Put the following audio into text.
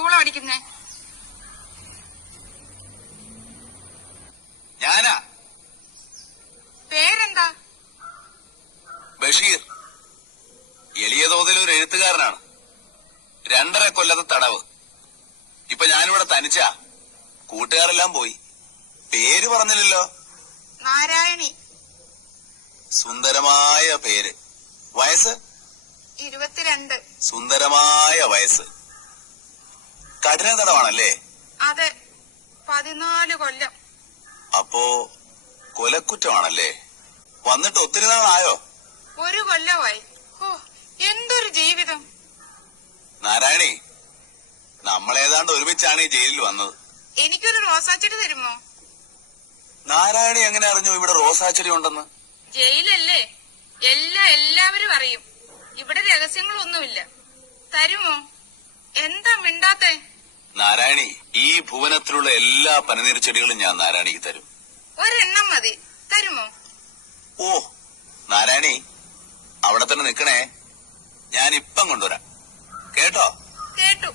ചൂളം അടിക്കുന്നേ? ഞാനാ. പേരെന്താ? ബഷീർ. എളിയ തോതിലൊരു എഴുത്തുകാരനാണ്. 2.5 കൊല്ലത്തെ തടവ്. ഇപ്പൊ ഞാനിവിടെ തനിച്ചാ. കൂട്ടുകാരെല്ലാം പോയി. പേര് പറഞ്ഞില്ലല്ലോ. നാരായണി. സുന്ദരമായ പേര്. വയസ്സ്? 22. സുന്ദരമായ വയസ്സ്. കഠിന തടവാണല്ലേ? അതെ, 14 കൊല്ലം. അപ്പോ കൊലക്കുറ്റമാണല്ലേ? വന്നിട്ട് ഒത്തിരി നാളായോ? 1 കൊല്ലമായി. ഓ, എന്തൊരു ജീവിതം. നാരായണി, നമ്മളേതാണ്ട് ഒരുമിച്ചാണ് ഈ ജയിലിൽ വന്നത്. എനിക്കൊരു റോസാച്ചെടി തരുമോ? നാരായണി എങ്ങനെ അറിഞ്ഞു ഇവിടെ റോസാച്ചെടി ഉണ്ടെന്ന്? ജയിലല്ലേ, എല്ലാവരും അറിയും. ഇവിടെ രഹസ്യങ്ങളൊന്നുമില്ല. തരുമോ? എന്താ മിണ്ടാത്തെ? നാരായണി, ഈ ഭുവനത്തിലുള്ള എല്ലാ പനിനീർ ചെടികളും ഞാൻ നാരായണിക്ക് തരും. ഒരെണ്ണം മതി. തരുമോ? ഓ നാരായണി, അവിടെ തന്നെ നിക്കണേ. ഞാൻ ഇപ്പം കൊണ്ടുവരാം. കേട്ടോ? കേട്ടു.